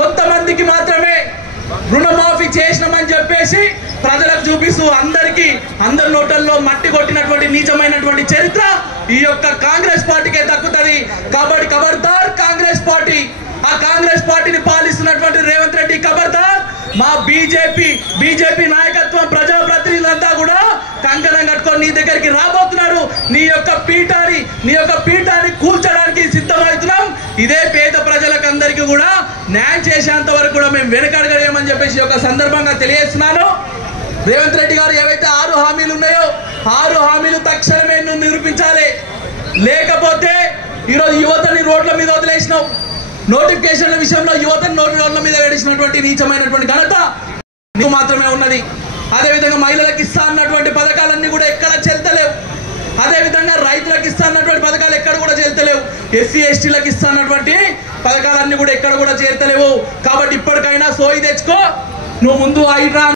కొంతమందికి మాత్రమే రుణమాఫీ చేసినామని చెప్పేసి ప్రజలకు చూపిస్తూ అందరి నోటల్లో మట్టి కొట్టినటువంటి నీచమైనటువంటి చరిత్ర ఈ యొక్క కాంగ్రెస్ పార్టీకే దక్కుతది। కాబట్టి ఖబర్దార్ కాంగ్రెస్ పార్టీ, ఆ కాంగ్రెస్ పార్టీని పాలిస్తున్నటువంటి రేవంత్ రెడ్డి ఖబర్దార్। మా బీజేపీ నాయకత్వం ప్రజాప్రతినిధులంతా కూడా కంకణం కట్టుకొని నీ దగ్గరికి రాబోతున్నారు। నీ యొక్క పీఠాన్ని కూల్చడానికి సిద్ధమవుతున్నాం। ఇదే పేద ప్రజలకు అందరికీ కూడా న్యాయం చేసేంత వరకు కూడా మేము వెనకడగలేమని చెప్పేసి ఒక సందర్భంగా తెలియజేస్తున్నాను। రేవంత్ రెడ్డి గారు ఏవైతే 6 హామీలు ఉన్నాయో 6 హామీలు తక్షణమే నువ్వు నిరూపించాలి। లేకపోతే ఈరోజు యువతని రోడ్ల మీద వదిలేసినావు, నోటిఫికేషన్ల విషయంలో యువతని రోడ్ల మీద వేడిసినటువంటి నీచమైనటువంటి ఘనత నీకు మాత్రమే ఉన్నది। అదేవిధంగా మహిళలకు ఇస్తా అన్నటువంటి పథకాలన్నీ కూడా ఎక్కడ చెల్తలేవు। అదేవిధంగా రైతులకు ఇస్తా అన్నటువంటి పథకాలు ఎక్కడ కూడా చేరుతలేవు। ఎస్సీ ఎస్టీలకు ఇస్తా అన్నటువంటి పథకాలన్నీ కూడా ఎక్కడ కూడా చేరుతలేవు। కాబట్టి ఇప్పటికైనా సోయి తెచ్చుకో, నువ్వు ముందు